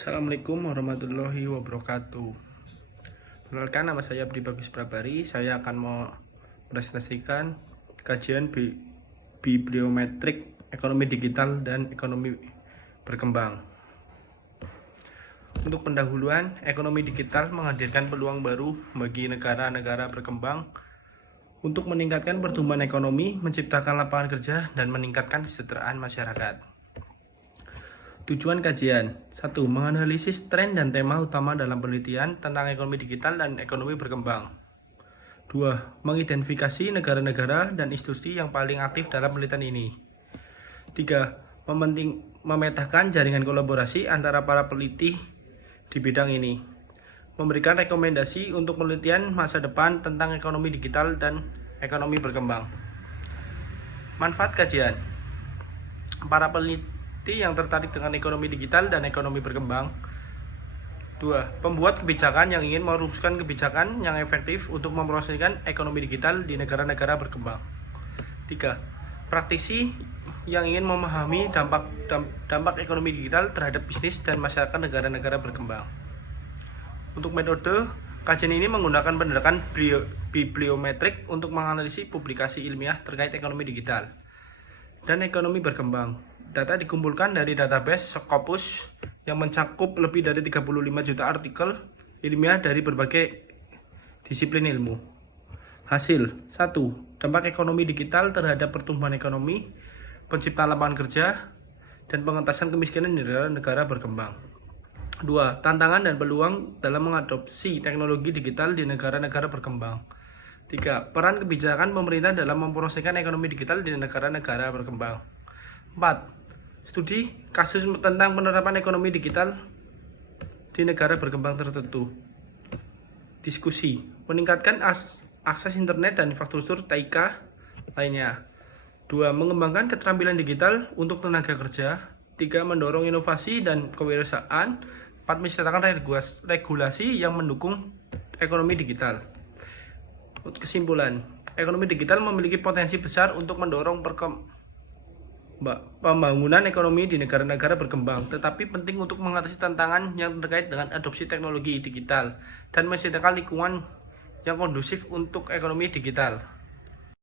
Assalamualaikum warahmatullahi wabarakatuh. Perkenalkan, nama saya Budi Bagus Prabari. Saya akan presentasikan kajian bibliometrik ekonomi digital dan ekonomi berkembang. Untuk pendahuluan, ekonomi digital menghadirkan peluang baru bagi negara-negara berkembang untuk meningkatkan pertumbuhan ekonomi, menciptakan lapangan kerja, dan meningkatkan kesejahteraan masyarakat. Tujuan kajian: 1. Menganalisis tren dan tema utama dalam penelitian tentang ekonomi digital dan ekonomi berkembang. 2. Mengidentifikasi negara-negara dan institusi yang paling aktif dalam penelitian ini. 3. Memetakan jaringan kolaborasi antara para peneliti di bidang ini. Memberikan rekomendasi untuk penelitian masa depan tentang ekonomi digital dan ekonomi berkembang. Manfaat kajian: para peneliti yang tertarik dengan ekonomi digital dan ekonomi berkembang. 2. Pembuat kebijakan yang ingin merumuskan kebijakan yang efektif untuk mempromosikan ekonomi digital di negara-negara berkembang. 3. Praktisi yang ingin memahami dampak ekonomi digital terhadap bisnis dan masyarakat negara-negara berkembang. Untuk metode, kajian ini menggunakan pendekatan bibliometrik untuk menganalisis publikasi ilmiah terkait ekonomi digital dan ekonomi berkembang. Data dikumpulkan dari database Scopus yang mencakup lebih dari 35 juta artikel ilmiah dari berbagai disiplin ilmu. Hasil: 1. Dampak ekonomi digital terhadap pertumbuhan ekonomi, penciptaan lapangan kerja, dan pengentasan kemiskinan di negara berkembang. 2. Tantangan dan peluang dalam mengadopsi teknologi digital di negara-negara berkembang. 3. Peran kebijakan pemerintah dalam mempromosikan ekonomi digital di negara-negara berkembang. 4. Studi kasus tentang penerapan ekonomi digital di negara berkembang tertentu. Diskusi: meningkatkan akses internet dan infrastruktur TIK lainnya. 2. Mengembangkan keterampilan digital untuk tenaga kerja. 3. Mendorong inovasi dan kewirausahaan. 4. Menciptakan regulasi yang mendukung ekonomi digital. Kesimpulan: ekonomi digital memiliki potensi besar untuk mendorong pembangunan ekonomi di negara-negara berkembang, tetapi penting untuk mengatasi tantangan yang terkait dengan adopsi teknologi digital dan menciptakan lingkungan yang kondusif untuk ekonomi digital.